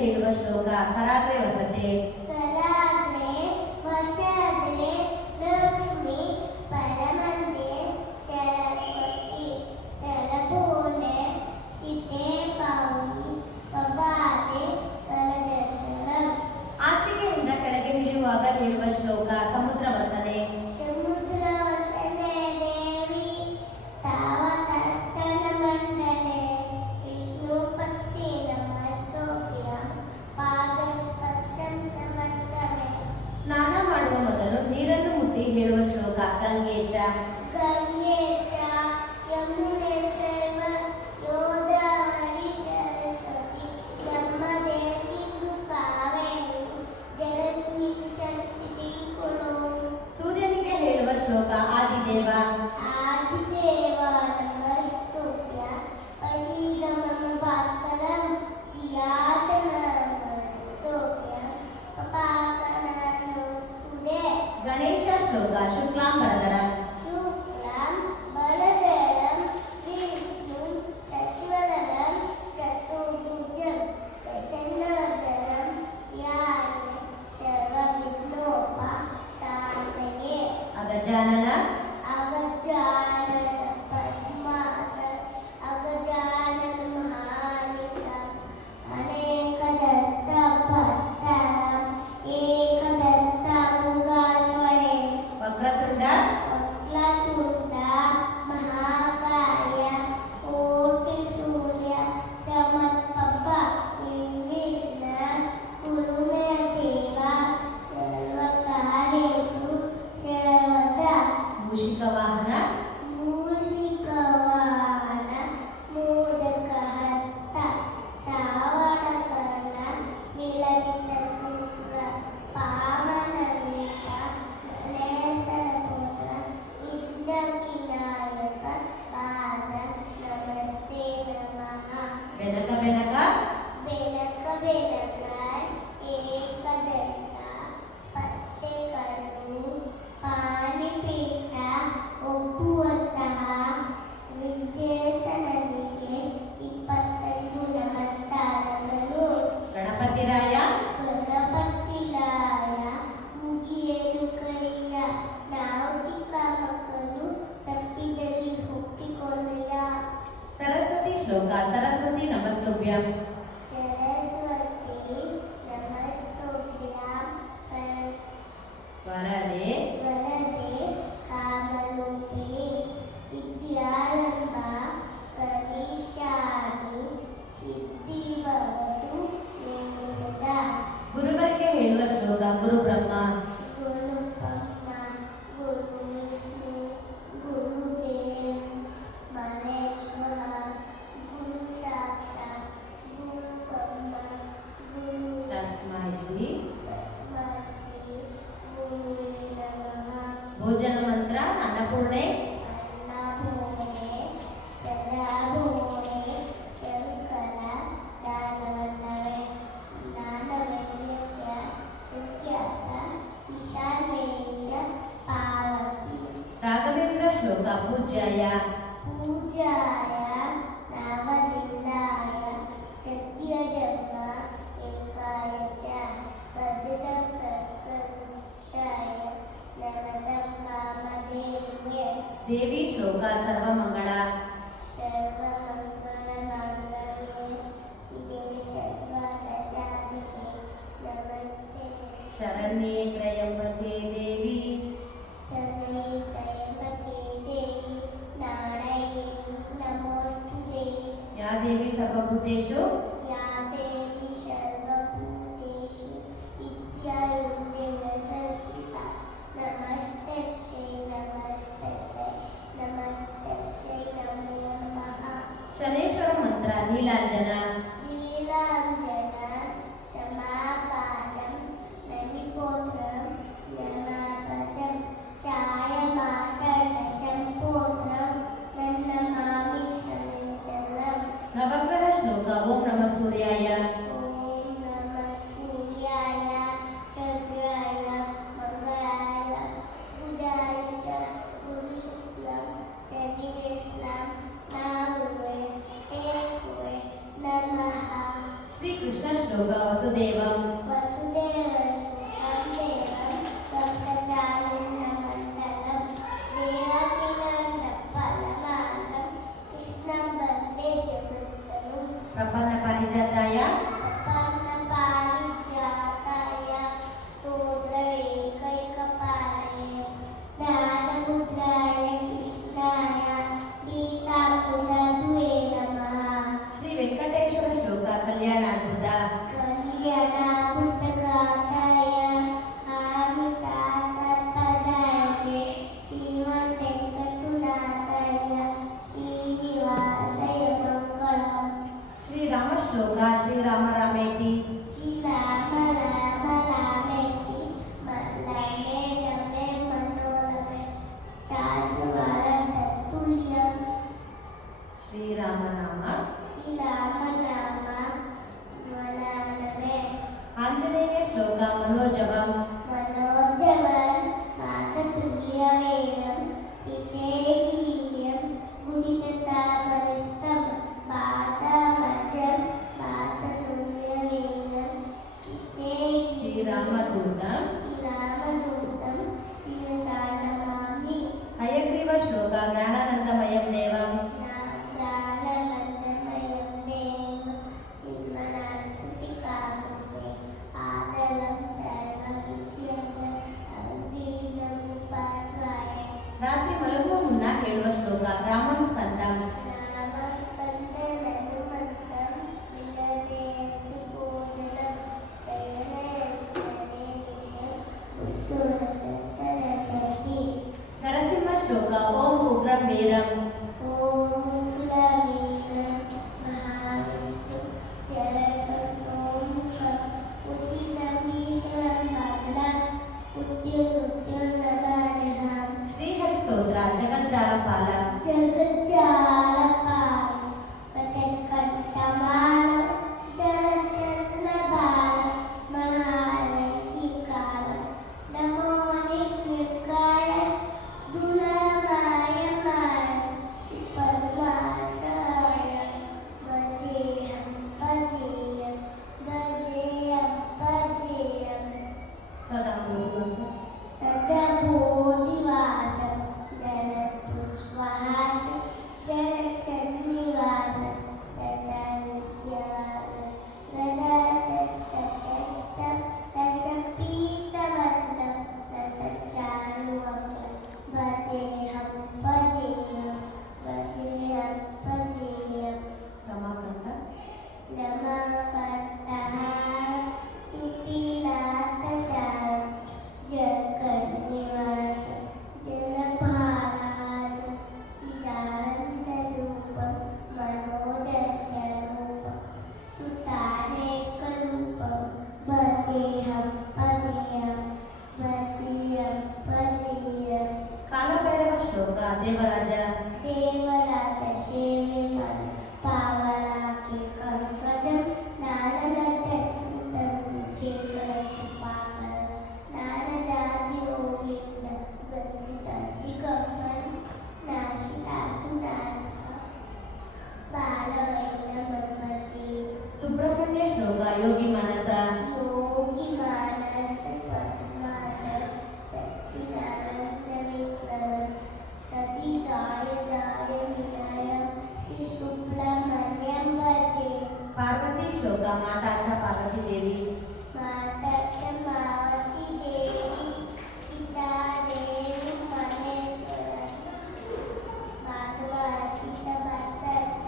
ಹೇಳುವ ಶ್ಲೋಕ ಕರಾಗ್ರೆ ವಸತೆ. ಕರಾಗ್ರೆ ವಸತೆ ಲಕ್ಷ್ಮಿ ಪರಮಂದೆ ಸರಸ್ವತಿ ತಲಪೂರ್ಣೆ ಶಿತೆ ಪಾವಿ ಪಬಾದೆ ಕಲದರ್ಶನಂ. ಹಾಸಿಗೆಯಿಂದ ಕೆಳಗೆ ಇಳಿಯುವಾಗ ಹೇಳುವ ಶ್ಲೋಕ ಸಮುದ್ರ ವಸನೆ. ಸಮುದ್ರ ವಸನೆ ದೇವಿ ತಾವತಸ್ತನ ಮಂಡಲೆ ವಿಷ್ಣು ಪತ್ನಿ ನಮಸ್ತೋಭ್ಯ ಪಾದ ಸ್ಪರ್ಶಂ ಸಮಸ್ಸಮೆ. ಸ್ನಾನ ಮಾಡುವ ಮೊದಲು ನೀರನ್ನು ಮುಟ್ಟಿ ಹೇಳುವ ಶ್ಲೋಕ ಗಂಗೆ ಚ. ಗಂಗೆ ಚ ಯಮುನೆ ಚೈವ ಗೋದಾವರಿ ಸರಸ್ವತಿ ನರ್ಮದೆ ಸಿಂಧು ಕಾವೇರಿ ಜಲಸ್ಮಿನ್ ಶಕ್ತಿ ಕುಲು. ಸೂರ್ಯನಿಗೆ ಹೇಳುವ ಶ್ಲೋಕ ಆದಿದೇವ. ಆದಿದೇವ ನಮಸ್ತುಭ್ಯ ವಸೀದ ಮಮ ಭಾಸ್ಕರಂ ಧಿಯಾತ ನಮಸ್ತುಭ್ಯ ಪಪಾಕನ ನಮಸ್ತುತೆ. ಗಣೇಶ ಶ್ಲೋಕ ಶುಕ್ಲಾಂಬರಧರಂ. ಶುಕ್ಲಂ ಬಲಧರಂ ವಿಷ್ಣುಂ ಶಶಿವದನಂ ಚತುರ್ಭುಜಂ ಪ್ರಸನ್ನವದನಂ ಧ್ಯಾಯೇ ಸರ್ವವಿಘ್ನೋಪ ಶಾಂತಯೇ. ಅಗಜಾನನ. ಅಗಜಾನನ ಪದ್ಮಾತ ಅಗಜಾನನ ಮಹಾನಿಶಂ ಅನೇಕದಂತ ಭಕ್ತರಂ ಏಕದಂತ ಮೃಗಾಶ್ವರೇ. ವಕ್ರತುಂಡ. ವಕ್ರತುಂಡ ಮಹಾಕಾಯ ಕೋಟಿ ಸೂರ್ಯ ಸಮತ್ಪಪ ನಿರ್ವಿಘ್ನ ಕುರು ಮೇ ದೇವ ಸರ್ವಕಾರ್ಯೇಷು ಸರ್ವದಾ. ಮೂಷಿಕ ವಾಹನ. ಮೂಷಿಕವಾಹನ ಮೋದಕ ಹಸ್ತ ಶ್ರಾವಣಕರ್ಣ ನಿಲವಿತ ಶುಕ್ರ ಪಾವನ ರೂಪ ಗಣೇಶನ ಪುತ್ರ ವಿದ್ಯಾಕಿನಾಯಕ ಪಾದ ನಮಸ್ತೆ ನಮಃ. ಬೆನಕ ಬೆನಕ. ಬೆನಕ ಬೆನಕ ಏಕದಂತ ಪಚ್ಚೆ ಕಣ್ಣು ಪಾಣಿಪೀಠ ಒಪ್ಪುವಂತಹ ನಿರ್ದೇಶನನಿಗೆ 25 ನಮಸ್ಕಾರಗಳು. ಗಣಪತಿರಾಯ. ಗಣಪತಿರಾಯ ಮುಗಿಯಲು ಕೈಯ ನಾವು ಚಿಕ್ಕ ಮಕ್ಕಳು ತಪ್ಪಿದಲ್ಲಿ ಒಪ್ಪಿಕೊಳ್ಳ. ಸರಸ್ವತಿ ಶ್ಲೋಕ ಸರಸ್ವತಿ ನಮಸ್ತುಭ್ಯಂ. ಸರಸ್ವತಿ ನಮಸ್ತುಭ್ಯ ವರದೆ. ವರದೆ ಕಾಮರೂಪಿಣಿ ವಿದ್ಯಾರಂಭ ಕರಿಷ್ಯಾಮಿ ಸಿದ್ಧಿಭವತು ಮೇ ಸದಾ. ಗುರುಗಳಿಗೆ ಹೇಳುವ ಶ್ಲೋಕ ಗುರು ಬ್ರಹ್ಮ. ಗುರು ಬ್ರಹ್ಮ ಗುರು ವಿಷ್ಣು ಗುರುದೇವ ಮಹೇಶ್ವರ ಗುರು ಸಾಕ್ಷಾತ್ ಗುರು ಬ್ರಹ್ಮ ಗುರು ತಸ್ಮೈ ಶ್ರೀ. ತಸ್ಮೈ ಶ್ರೀ ಗುರುವೇ ನಮಃ. ಭೋಜನ ಮಂತ್ರ ಅನ್ನಪೂರ್ಣೆ. ಅನ್ನಪೂರ್ಣೆ ಸದಾಭೂಮೆ ಶಂಕರ ದಾನವನ್ನವೇ ಜ್ಞಾನವೈದ್ಯ ಸುಖ್ಯಾತ ಈಶಾನ್ಯೇಶ ಪಾರ್ವತಿ. ರಾಘವೇಂದ್ರ ಶ್ಲೋಕ ಪೂಜ್ಯಾಯ. ಪೂಜಾಯ ನವನಿಧಾಯ ಸತ್ಯಧರ್ಮ ಏಕಾಯ ಚ ಭಜತಂ ಕರ್ಕರುಷಾಯ ನಮದಂ ಕಾಮಧೇನುವೇ. ದೇವಿ ಶ್ಲೋಕ ಸರ್ವಮಂಗಳ. ಸರ್ವಮಂಗಳಮಾಂಗಲ್ಯೆ ಶಿವೆ ಸರ್ವದಶಾಧಿಕೆ ನಮಸ್ತೆ ಶರಣ್ಯೇ ತ್ರಯಂಬಕೆ ದೇವಿ. ತಮೇ ತ್ರಯಂಬಕೆ ದೇವಿ ನಾರಾಯಣಿ ನಮೋಸ್ತುತೆ. ಯಾ ದೇವಿ ಸರ್ವಭೂತೇಷು. ಯಾ ದೇವಿ ಸರ್ವಭೂತೇಷು ವಿದ್ಯಾಯುಕ್ತೇನ ಸಂಸ್ಥಿತಾ ನಮಸ್ತಸ್ಯೈ ನಮಸ್ತಸ್ಯೈ ನಮಸ್ತಸ್ಯೈ ನಮೋ ನಮಃ. ಶನೇಶ್ವರ ಮಂತ್ರ ನೀಲಾಂಜನ. ನೀಲಾಂಜನ ಸಮಾಕಾಶಂ ನನಿಪೋತ್ರಂ ನಮಾಪಜಂ ಛಾಯಮಾತರ್ಣಶಂ ಪೋತ್ರಂ ನನ್ನಮಾಮಿ ಶನೇಶ್ವರಂ. ನವಗ್ರಹ ಶ್ಲೋಕ ಓಂ ನಮಃ ಸೂರ್ಯಾಯ. ಓಂ ನಮಃ ಸೂರ್ಯಾಯ ಚಂದ್ರಾಯ ಮಂಗಳಾಯ ಬುಧಾಯ ಚ ಗುರು ಶುಕ್ಲಂ ಶನಿವೇಶ್ವರಂ ನಾಹುವೆ ಏಕುವೆ ನಮಃ. ಶ್ರೀ ಕೃಷ್ಣ ಶ್ಲೋಕ ವಸುದೇವಂ वसुदेवसुतं देवं कंसचाणूरमण्डलं देवकीनन्दनफलमालं कृष्णं वन्दे जगद्गुरुं ಪ್ರಪನ್ನ ಪರಿಜಾತಾಯ पन्नपारिजाताय तोत्रैकैकपालये ज्ञानमुद्राय कृष्णाय गीताकुलधुवे नमः ಶ್ರೀ ವೆಂಕಟೇಶ್ವರ ಶ್ಲೋಕ ಕಲ್ಯಾಣಾದ್ಭುತ कल्याणाभुतगाताय आमितार्थप्रदायिने श्रीमन्वेङ्कटनाथाय श्रीनिवासाय मङ्गलम् ಶ್ರೀ ರಾಮ ಶ್ಲೋಕ ಶ್ರೀರಾಮ ರಾಮೇತಿ श्रीराम राम रामेति रमे रमे मनोरमे शाश्वततुल्यम् ಶ್ರೀರಾಮ ನಾಮ श्रीराम नाम मननमे ಆಂಜನೇಯ ಶ್ಲೋಕ ಮನೋಜವಂ मनोजवन् माततुल्यवेदं सीतेगीर्यं मुदिततामनस्तं मातामजं माततुल्यवेदं सीतेगीर्यं ಶ್ರೀರಾಮದೂತ श्रीरामदूतं शिरसानमामि ಹಯಗ್ರೀವ ಶ್ಲೋಕ ಜ್ಞಾನಾನಂದಮಯಂ ದೇವಂ ज्ञानानन्दमयं देवं श्रीमनास्फुटिकाकृते आदलं सर्वविद्यं अङ्गीलं उपास्वाय ರಾತ್ರಿ ಮಲಗುವ ಮುನ್ನ ಹೇಳುವ ಶ್ಲೋಕ ರಾಮಂ ಸ್ಕಂದಂ नामस्कन्दननुमन्तं विलदेतिबोधनं शयनयसरेणितं उत्सुरसत्तरसति ನರಸಿಂಹ ಶ್ಲೋಕ ಓಂ ಉಗ್ರಂ ವೀರಂ ॐ मुकुलवीरं महाविष्णु जलकर्तोमुखम् उसिनं भीषणं बलं उद्युन्नमानहं ಶ್ರೀಹರಿ ಸ್ತೋತ್ರ ಜಗಜ್ಜಾಲಪಾಲ जगज्जालपालं वचनकण्ठमालं जलचन्द्रबालं महारतिकालं नमो निर्गाय दुलमायमानं सुपद्मासाय भजेऽहं भजेयं भजेयं भजेयं सदबोधिवासं दलपुष्पहासं जलसन्निवासं लताविद्यावासं ललाटस्तचस्तं रसपीतवसनं रसचारुमङ्गलं भजेऽहं भजेयं भजेयं भजेयं ರಮಾಕಾಂತ लमकण्ठहारं सुतिलातसारं जगन्निवासं जलभारासं चिदानन्दरूपं मनोदर्शनरूपं तुतानेकरूपं भजेऽहं भजेयं भजेयं भजेयं ಕಾಲಭೈರವ ಶ್ಲೋಕ ದೇವರಾಜ देवराज सेविमन पावराके कल्पजं नानलदर्शुतं चेतनकृपाकरं नानदादियोगिन्द गन्धितदिगमनं नाशितातुनाथ बालवैलमन्मजे ಸುಬ್ರಹ್ಮಣ್ಯ ಶ್ಲೋಕ ಯೋಗಿ ಮಾನಸ योगी मानस पद्मान सच्चिदानन्दविग्रहं सतीदाय दाय विनयं श्रीसुब्रह्मण्यं भजे ಪಾರ್ವತಿ ಶ್ಲೋಕ ಮಾತಾಚ ಪಾರ್ವತಿ ದೇವಿ माता च मावती देवी पिता देवी महेश्वर माधवाचित भक्तश्च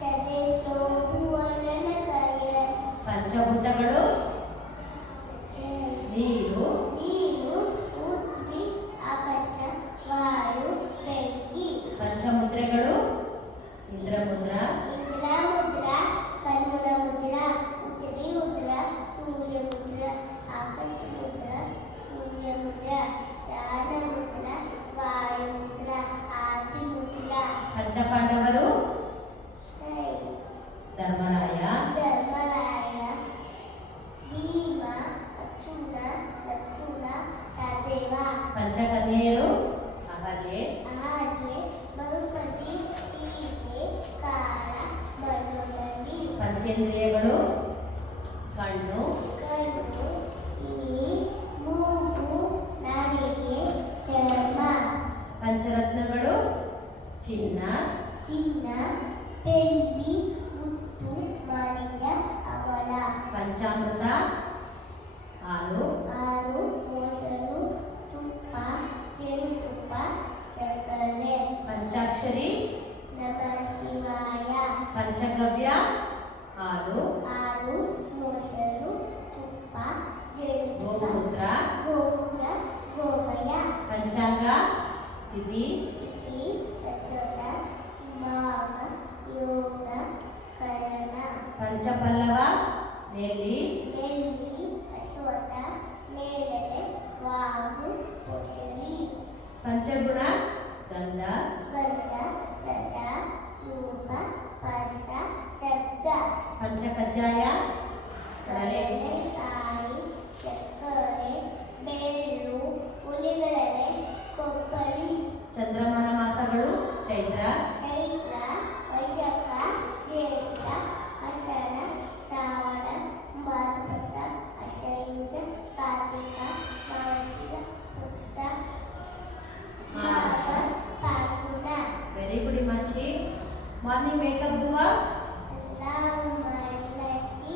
सदेशो भुवननगर्य ಪಂಚಭೂತಗಳು ನೀರು ನೀರು ಪೃಥ್ವಿ ಆಕಾಶ ವಾಯು ಬೆಂಕಿ ಪಂಚಮುದ್ರೆಗಳು ಇಂದ್ರಮುದ್ರ ಇಂದ್ರ ಮುದ್ರ ಕರ್ಮುನ ಮುದ್ರ ಉತ್ತರಿ ಮುದ್ರ ಸೂರ್ಯ ಮುದ್ರ ಆಕಾಶ ಮುದ್ರ ಸೂರ್ಯ ಮುದ್ರ ಯಾನ ಮುದ್ರ ವಾಯು ಮುದ್ರ ಆದಿ ಮುದ್ರ ಪಂಚಪಾಂಡವರು ಶ್ರೈ ಧರ್ಮರಾಯ ಧರ್ಮರಾಯ ಭೀಮ ಅರ್ಜುನ ನಕುಲ ಸಹದೇವ ಪಂಚಕನ್ಯೆಯರು ಅಹಲ್ಯೆ ಆರ್ಯ ಬಹುಪತಿ ಸೀತೆ ಕಾಳ ಮನೋಮಣಿ ಪಂಚೇಂದ್ರಿಯಗಳು ಚಿನ್ನ, ಚಿನ್ನ, ಬೆಳ್ಳಿ, ಮುತ್ತು, ಮಾಣಿಕ್ಯ, ಹವಳ. ಪಂಚಾಮೃತ, ಹಾಲು, ಹಾಲು, ಮೊಸರು, ತುಪ್ಪ, ಜೇನುತುಪ್ಪ, ಸಕ್ಕರೆ. ಪಂಚಾಕ್ಷರಿ, ನಮಃ ಶಿವಾಯ. ಪಂಚಗವ್ಯ, ಹಾಲು, ಹಾಲು, ಮೊಸರು, ತುಪ್ಪ, ಜೇನುತುಪ್ಪ, ಗೋಮೂತ್ರ, ಗೋಮೂತ್ರ, ಗೋಮಯ. ಪಂಚಾಂಗ, ತಿಥಿ, ತಿಥಿ, ದಶಕ, ಭಾಗ, ಯೋಗ, ಕರಣ. ಪಂಚಪಲ್ಲವ, ನೆಲ್ಲಿ, ನೆಲ್ಲಿ, ಅಶ್ವತ್ಥ, ನೇರಳೆ, ವಾಗು, ಕೋಶಲಿ. ಪಂಚಗುಣ, ಗಂಧ, ಗಂಧ, ದಶ, ಧೂಪ, ಸ್ಪರ್ಶ, ಶಬ್ದ. ಪಂಚಕಜ್ಜಾಯ, ಕಡಲೆ, ಕಡಲೆಕಾಯಿ, ಸಕ್ಕರೆ, ಬೇರು, ಹುಲಿಬೆಳೆ, ಕೊಬ್ಬರಿ. ಚಂದ್ರಮಾನ ಮಾಸಗಳು ಚೈತ್ರ, ಚೈತ್ರ, ವೈಶಾಖ, ಜ್ಯೇಷ್ಠ, ಆಷಾಢ, ಶ್ರಾವಣ, ಭಾದ್ರಪದ, ಆಶ್ವಯುಜ, ಕಾರ್ತಿಕ, ಮಾಸಿಕ, ಪುಷ್ಯ, ಮಾಘ, ಫಾಲ್ಗುಣ. ವೆರಿ ಗುಡ್ ಇಮಾಚಿ. ಮಾರ್ನಿಂಗ್ ಮೇಕಪ್ ದುವಾ, ಎಲ್ಲ ಮೈಲಚ್ಚಿ,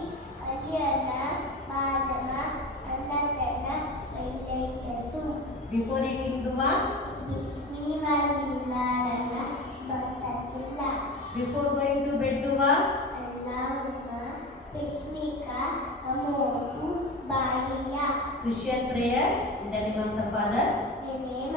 ಅರಿಯನ, ಬಾದಮ, ಅನ್ನತನ, ಮೈಲೈ ಕೆಸು. ಬಿಫೋರ್ ಈಟಿಂಗ್ ದುವಾ, ಬಿಸ್ಮಿವಾಲಿಲಾರನ ಬರ್ತದಿಲ್ಲ. ಬಿಫೋರ್ ಗೋಯಿಂಗ್ ಟು ಬೆಡ್ ದುವಾ, ಅಲ್ಲಾಹುಮ್ಮ ಬಿಸ್ಮಿಕ ಅಮೋತು ಬಾಯಿಯ. Christian prayer in the name of the father, In the name